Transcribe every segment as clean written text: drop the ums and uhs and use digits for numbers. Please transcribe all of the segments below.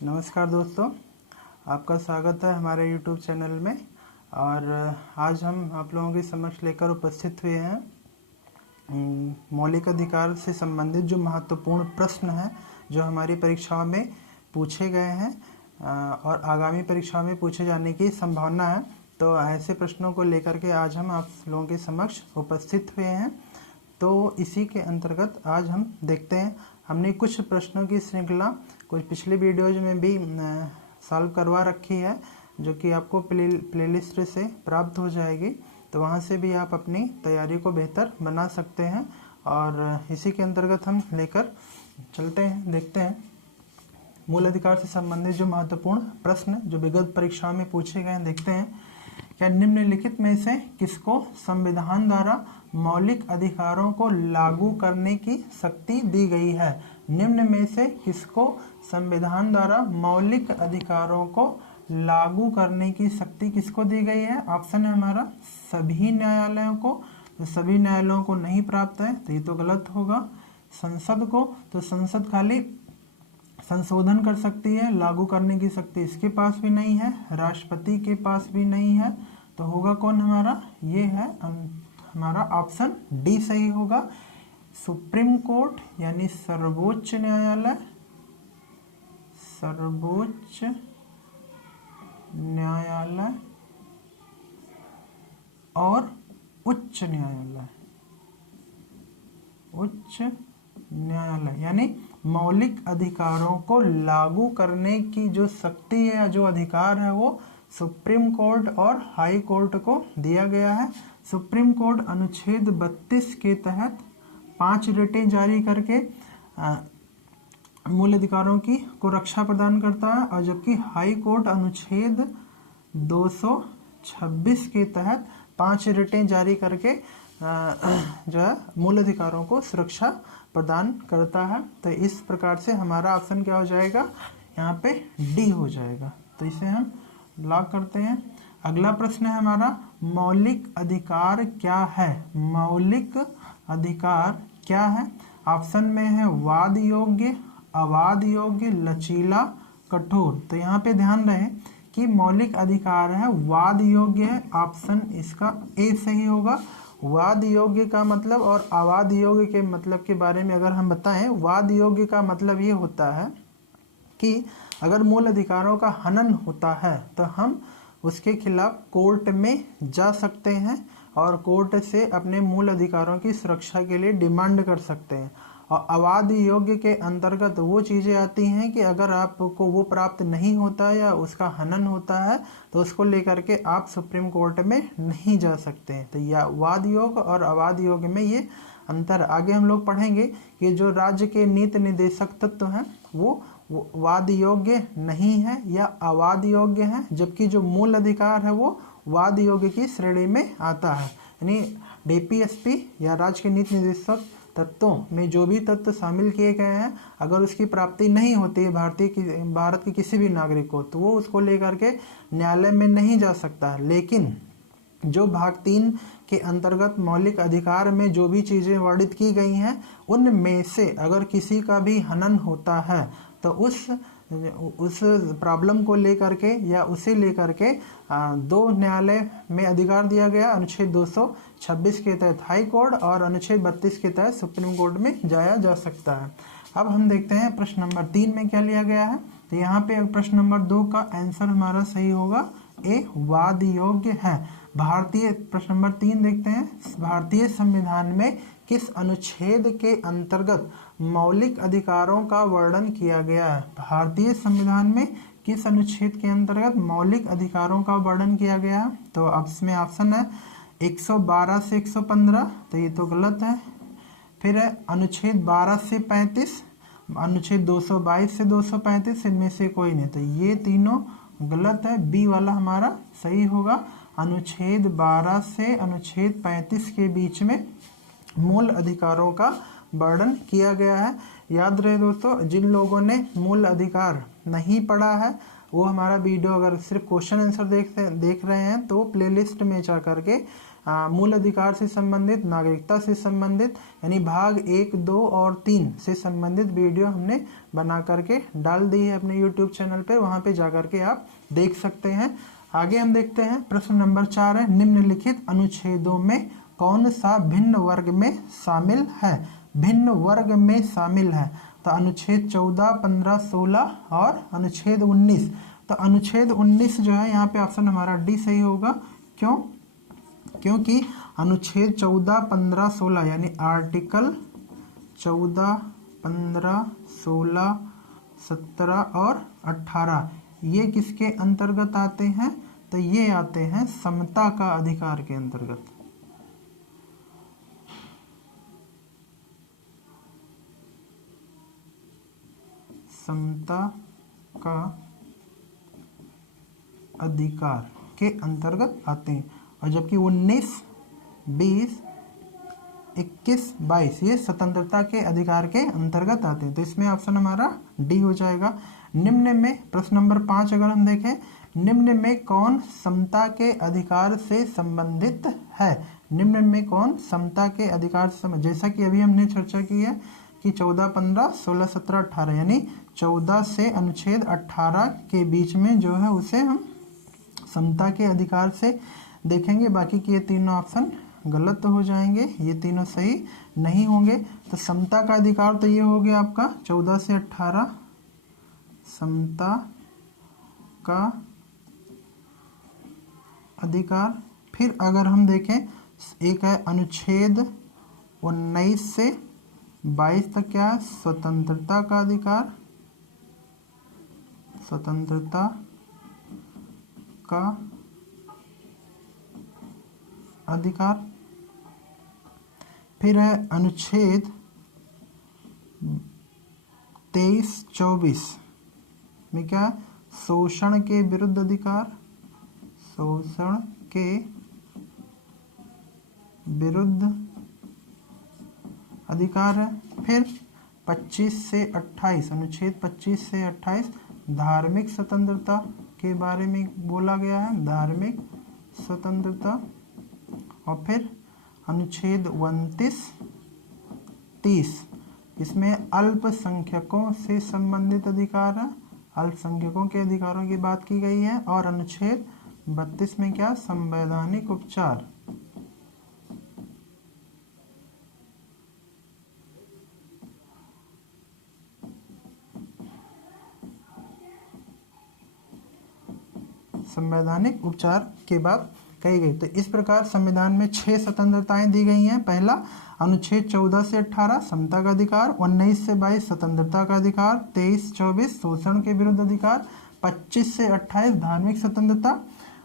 नमस्कार दोस्तों, आपका स्वागत है हमारे YouTube चैनल में। और आज हम आप लोगों के समक्ष लेकर उपस्थित हुए हैं मौलिक अधिकार से संबंधित जो महत्वपूर्ण प्रश्न हैं जो हमारी परीक्षाओं में पूछे गए हैं और आगामी परीक्षाओं में पूछे जाने की संभावना है। तो ऐसे प्रश्नों को लेकर के आज हम आप लोगों के समक्ष उपस्थित हुए हैं। तो इसी के अंतर्गत आज हम देखते हैं, हमने कुछ प्रश्नों की श्रृंखला कुछ पिछले वीडियोज में भी सॉल्व करवा रखी है, जो कि आपको प्लेलिस्ट से प्राप्त हो जाएगी। तो वहां से भी आप अपनी तैयारी को बेहतर बना सकते हैं। और इसी के अंतर्गत हम लेकर चलते हैं, देखते हैं मूल अधिकार से संबंधित जो महत्वपूर्ण प्रश्न जो विगत परीक्षाओं में पूछे गए हैं। देखते हैं, क्या निम्नलिखित में से किसको संविधान द्वारा मौलिक अधिकारों को लागू करने की शक्ति दी गई है? निम्न में से किसको संविधान द्वारा मौलिक अधिकारों को लागू करने की शक्ति किसको दी गई है? ऑप्शन है हमारा सभी न्यायालयों को। तो सभी न्यायालयों को नहीं प्राप्त है, तो ये तो गलत होगा। संसद को, तो संसद खाली संशोधन कर सकती है, लागू करने की शक्ति इसके पास भी नहीं है। राष्ट्रपति के पास भी नहीं है, तो होगा कौन हमारा? ये है हमारा ऑप्शन डी सही होगा। सुप्रीम कोर्ट यानी सर्वोच्च न्यायालय, सर्वोच्च न्यायालय और उच्च न्यायालय, उच्च न्यायालय यानी मौलिक अधिकारों को लागू करने की जो शक्ति है या जो अधिकार है वो सुप्रीम कोर्ट और हाई कोर्ट को दिया गया है। सुप्रीम कोर्ट अनुच्छेद 32 के तहत 5 रिटें जारी करके मूल अधिकारों की को रक्षा प्रदान करता है, और जबकि हाई कोर्ट अनुच्छेद 226 के तहत 5 रिटें जारी करके जो है मूल अधिकारों को सुरक्षा प्रदान करता है। तो इस प्रकार से हमारा ऑप्शन क्या हो जाएगा? यहाँ पे डी हो जाएगा। तो इसे हम लॉक करते हैं। अगला प्रश्न है हमारा, मौलिक अधिकार क्या है? मौलिक अधिकार क्या है? ऑप्शन में है वाद योग्य, अवाद योग्य, लचीला, कठोर। तो यहाँ पे ध्यान रहे कि मौलिक अधिकार है वाद योग्य है, ऑप्शन इसका ए सही होगा। वाद योग्य का मतलब और अवाद योग्य के मतलब के बारे में अगर हम बताएं, वाद योग्य का मतलब ये होता है कि अगर मूल अधिकारों का हनन होता है तो हम उसके खिलाफ कोर्ट में जा सकते हैं और कोर्ट से अपने मूल अधिकारों की सुरक्षा के लिए डिमांड कर सकते हैं। और अवाद योग्य के अंतर्गत वो चीज़ें आती हैं कि अगर आपको वो प्राप्त नहीं होता है या उसका हनन होता है तो उसको लेकर के आप सुप्रीम कोर्ट में नहीं जा सकते हैं। तो यह वाद योग्य और अवाद योग्य में ये अंतर आगे हम लोग पढ़ेंगे कि जो राज्य के नीति निर्देशक तत्व हैं वो वाद योग्य नहीं है या अवाद योग्य है, जबकि जो मूल अधिकार है वो वाद योग्य की श्रेणी में आता है। यानी डीपीएसपी या राज्य के नीति निर्देशक तत्वों में जो भी तत्व शामिल किए गए हैं, अगर उसकी प्राप्ति नहीं होती है भारत के किसी भी नागरिक को, तो वो उसको लेकर के न्यायालय में नहीं जा सकता। लेकिन जो भाग 3 के अंतर्गत मौलिक अधिकार में जो भी चीज़ें वर्णित की गई हैं उनमें से अगर किसी का भी हनन होता है तो उस प्रॉब्लम को लेकर के या उसे लेकर के 2 न्यायालय में अधिकार दिया गया। अनुच्छेद 226 के तहत हाई कोर्ट और अनुच्छेद 32 के तहत सुप्रीम कोर्ट में जाया जा सकता है। अब हम देखते हैं प्रश्न नंबर 3 में क्या लिया गया है। तो यहाँ पे प्रश्न नंबर 2 का आंसर हमारा सही होगा, ए वाद योग्य है। भारतीय प्रश्न नंबर 3 देखते हैं, भारतीय संविधान में किस अनुच्छेद के अंतर्गत मौलिक अधिकारों का वर्णन किया गया है? भारतीय संविधान में किस अनुच्छेद के अंतर्गत मौलिक अधिकारों का वर्णन किया गया है? तो अब इसमें ऑप्शन है 112 से 115, तो ये तो गलत है। फिर है अनुच्छेद 12 से 35, अनुच्छेद 222 से 235, इनमें से कोई नहीं, तो ये तीनों गलत है। बी वाला हमारा सही होगा। अनुच्छेद 12 से अनुच्छेद 35 के बीच में मूल अधिकारों का वर्णन किया गया है। याद रहे दोस्तों, जिन लोगों ने मूल अधिकार नहीं पढ़ा है वो हमारा वीडियो अगर सिर्फ क्वेश्चन आंसर देख रहे हैं तो प्लेलिस्ट में जा करके मूल अधिकार से संबंधित, नागरिकता से संबंधित, यानी भाग 1, 2 और 3 से संबंधित वीडियो हमने बना करके डाल दी है अपने YouTube चैनल पे, वहाँ पे जा करके आप देख सकते हैं। आगे हम देखते हैं, प्रश्न नंबर 4 है, निम्नलिखित अनुच्छेदों में कौन सा भिन्न वर्ग में शामिल है? भिन्न वर्ग में शामिल है तो अनुच्छेद 14, 15, 16 और अनुच्छेद 19। तो अनुच्छेद 19 जो है यहाँ पे ऑप्शन हमारा डी सही होगा। क्यों? क्योंकि अनुच्छेद 14, 15, 16 यानी आर्टिकल 14, 15, 16, 17 और 18 ये किसके अंतर्गत आते हैं? तो ये आते हैं समता का अधिकार के अंतर्गत। समता का अधिकार के अंतर्गत आते हैं, और जबकि 19, 20, 21, 22 ये स्वतंत्रता के अधिकार के अंतर्गत आते हैं। तो इसमें ऑप्शन हमारा डी हो जाएगा। निम्न में प्रश्न नंबर 5 अगर हम देखें, निम्न में कौन समता के अधिकार से संबंधित है? निम्न में कौन समता के अधिकार से संबंधित, जैसा कि अभी हमने चर्चा की है कि 14, 15, 16, 17, 18 यानी 14 से अनुच्छेद 18 के बीच में जो है उसे हम समता के अधिकार से देखेंगे। बाकी के ये तीनों ऑप्शन गलत हो जाएंगे, ये तीनों सही नहीं होंगे। तो समता का अधिकार तो ये हो गया आपका 14 से 18 समता का अधिकार। फिर अगर हम देखें, एक है अनुच्छेद 19 से 22 तक, क्या है? स्वतंत्रता का अधिकार, स्वतंत्रता का अधिकार। फिर है अनुच्छेद 23, 24 में क्या है? शोषण के विरुद्ध अधिकार, शोषण के विरुद्ध अधिकार है। फिर 25 से 28 अनुच्छेद 25 से 28 धार्मिक स्वतंत्रता के बारे में बोला गया है, धार्मिक स्वतंत्रता। और फिर अनुच्छेद 29, 30 इसमें अल्पसंख्यकों से संबंधित अधिकार है, अल्पसंख्यकों के अधिकारों की बात की गई है। और अनुच्छेद 32 में क्या? संवैधानिक उपचार। संवैधानिक उपचार के बात कही गई। तो इस प्रकार संविधान में 6 स्वतंत्रताएं दी गई हैं। पहला अनुच्छेद 14 से 18 समता का अधिकार, 19 से 22 स्वतंत्रता का अधिकार, 23, 24 शोषण के विरुद्ध अधिकार, 25 से 28 धार्मिक स्वतंत्रता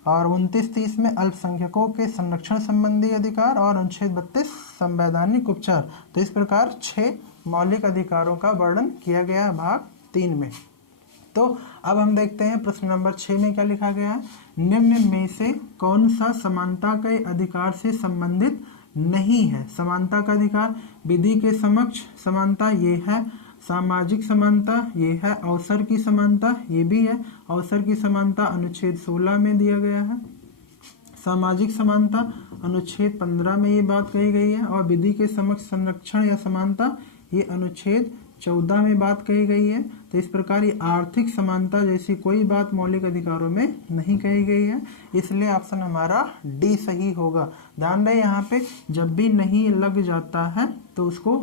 और 29, 30 में अल्पसंख्यकों के संरक्षण संबंधी अधिकार और अनुच्छेद 32 संवैधानिक उपचार। तो इस प्रकार 6 मौलिक अधिकारों का वर्णन किया गया है भाग 3 में। तो अब हम देखते हैं प्रश्न नंबर 6 में क्या लिखा गया है। निम्न में से कौन सा समानता के अधिकार से संबंधित नहीं है? समानता का अधिकार, विधि के समक्ष समानता ये है, सामाजिक समानता ये है, अवसर की समानता ये भी है। अवसर की समानता अनुच्छेद 16 में दिया गया है, सामाजिक समानता अनुच्छेद 15 में ये बात कही गई है, और विधि के समक्ष संरक्षण या समानता ये अनुच्छेद 14 में बात कही गई है। तो इस प्रकार ये आर्थिक समानता जैसी कोई बात मौलिक अधिकारों में नहीं कही गई है, इसलिए ऑप्शन हमारा डी सही होगा। ध्यान रहे यहाँ पे जब भी नहीं लग जाता है तो उसको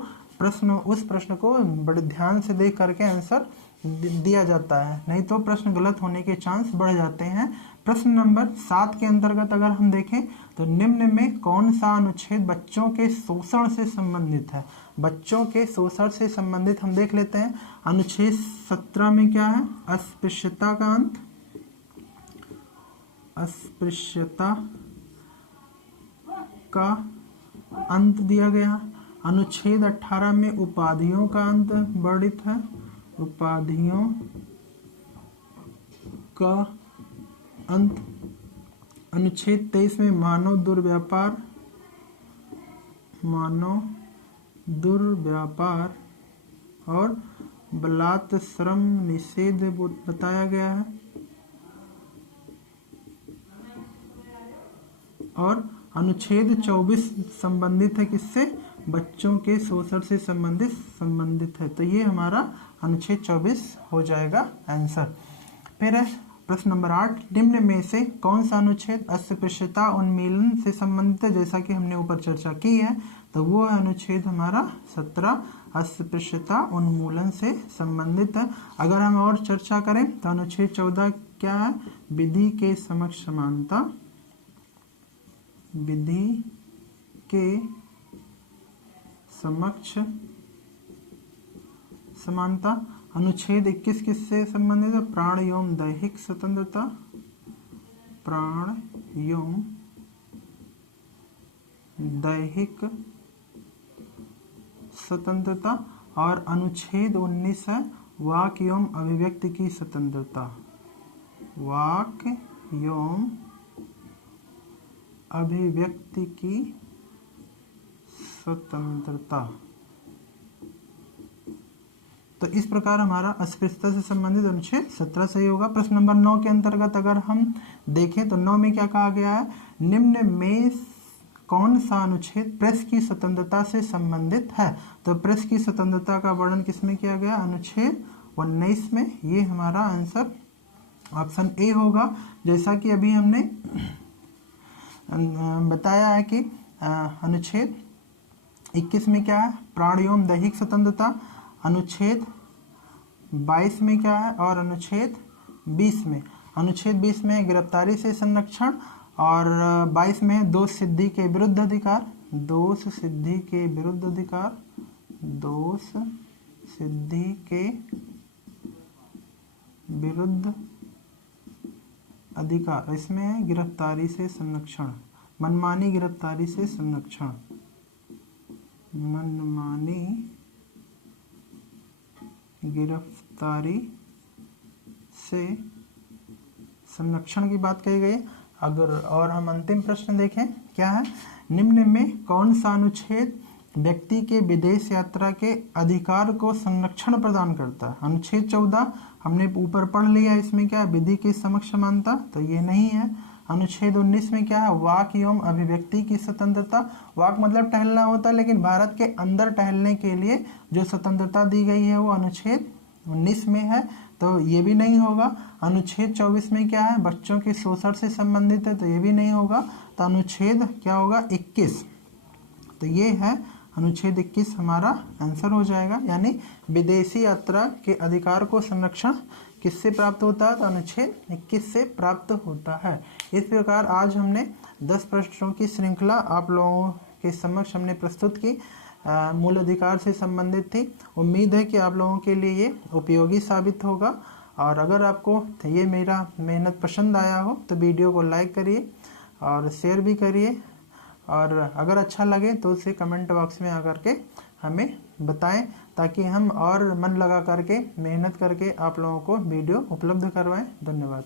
उस प्रश्न को बड़े ध्यान से देख करके आंसर दिया जाता है, नहीं तो प्रश्न गलत होने के चांस बढ़ जाते हैं। प्रश्न नंबर 7 के अंतर्गत अगर हम देखें तो निम्न में कौन सा अनुच्छेद बच्चों के शोषण से संबंधित है? बच्चों के शोषण से संबंधित हम देख लेते हैं। अनुच्छेद 17 में क्या है? अस्पृश्यता का अंत, अस्पृश्यता का अंत दिया गया। अनुच्छेद 18 में उपाधियों का अंत वर्णित है, उपाधियों का अंत। अनुच्छेद 23 में मानव दुर्व्यापार, मानव दुर्व्यापार और बलात् श्रम निषेध बताया गया है। और अनुच्छेद 24 संबंधित है किससे? बच्चों के शोषण से संबंधित है। तो ये हमारा अनुच्छेद 24 हो जाएगा आंसर। फिर है प्रश्न नंबर 8, निम्न में से कौन सा अनुच्छेद अस्पृश्यता उन्मूलन से संबंधित है? जैसा कि हमने ऊपर चर्चा की है, तो वो है अनुच्छेद हमारा 17 अस्पृश्यता उन्मूलन से संबंधित है। अगर हम और चर्चा करें तो अनुच्छेद 14 क्या है? विधि के समक्ष समानता, विधि के समक्ष समानता। अनुच्छेद 21 किससे संबंधित है? प्राण एवं दैहिक स्वतंत्रता, प्राण एवं दैहिक स्वतंत्रता। और अनुच्छेद 19 है वाक एवं अभिव्यक्ति की स्वतंत्रता, वाक एवं अभिव्यक्ति की स्वतंत्रता। तो इस प्रकार हमारा अस्पृश्यता से संबंधित अनुच्छेद 17 सही होगा। प्रश्न नंबर 9 के अंतर्गत अगर हम देखें तो 9 में क्या कहा गया है? निम्न में कौन सा अनुच्छेद प्रेस की स्वतंत्रता से संबंधित है? तो प्रेस की स्वतंत्रता का वर्णन किसमें किया गया? अनुच्छेद 19 में। ये हमारा आंसर ऑप्शन ए होगा। जैसा कि अभी हमने बताया है कि अनुच्छेद 21 में क्या है? प्राण एवं दैहिक स्वतंत्रता। अनुच्छेद 22 में क्या है? और अनुच्छेद 20 में, अनुच्छेद 20 में गिरफ्तारी से संरक्षण, और 22 में दोष सिद्धि के विरुद्ध अधिकार, दोष सिद्धि के विरुद्ध अधिकार, दोष सिद्धि के विरुद्ध अधिकार। इसमें है गिरफ्तारी से संरक्षण, मनमानी गिरफ्तारी से संरक्षण, मनमानी गिरफ्तारी से संरक्षण की बात कही गई। अगर और हम अंतिम प्रश्न देखें, क्या है? निम्न में कौन सा अनुच्छेद व्यक्ति के विदेश यात्रा के अधिकार को संरक्षण प्रदान करता है? अनुच्छेद 14 हमने ऊपर पढ़ लिया, इसमें क्या है? विधि के समक्ष समानता, तो ये नहीं है। अनुच्छेद 19 में क्या है? वाक एवं अभिव्यक्ति की स्वतंत्रता। वाक मतलब टहलना होता है, लेकिन भारत के अंदर टहलने के लिए जो स्वतंत्रता दी गई है वो अनुच्छेद 19 में है, तो ये भी नहीं होगा। अनुच्छेद 24 में क्या है? बच्चों के शोषण से संबंधित है, तो ये भी नहीं होगा। तो अनुच्छेद क्या होगा? 21। तो ये है अनुच्छेद 21 हमारा आंसर हो जाएगा। यानी विदेशी यात्रा के अधिकार को संरक्षण किससे प्राप्त होता है? तो अनुच्छेद 21 से प्राप्त होता है। इस प्रकार आज हमने 10 प्रश्नों की श्रृंखला आप लोगों के समक्ष हमने प्रस्तुत की, मूल अधिकार से संबंधित थी। उम्मीद है कि आप लोगों के लिए ये उपयोगी साबित होगा। और अगर आपको ये मेरा मेहनत पसंद आया हो तो वीडियो को लाइक करिए और शेयर भी करिए, और अगर अच्छा लगे तो उसे कमेंट बॉक्स में आकर के हमें बताएं, ताकि हम और मन लगा करके मेहनत करके आप लोगों को वीडियो उपलब्ध करवाएं। धन्यवाद।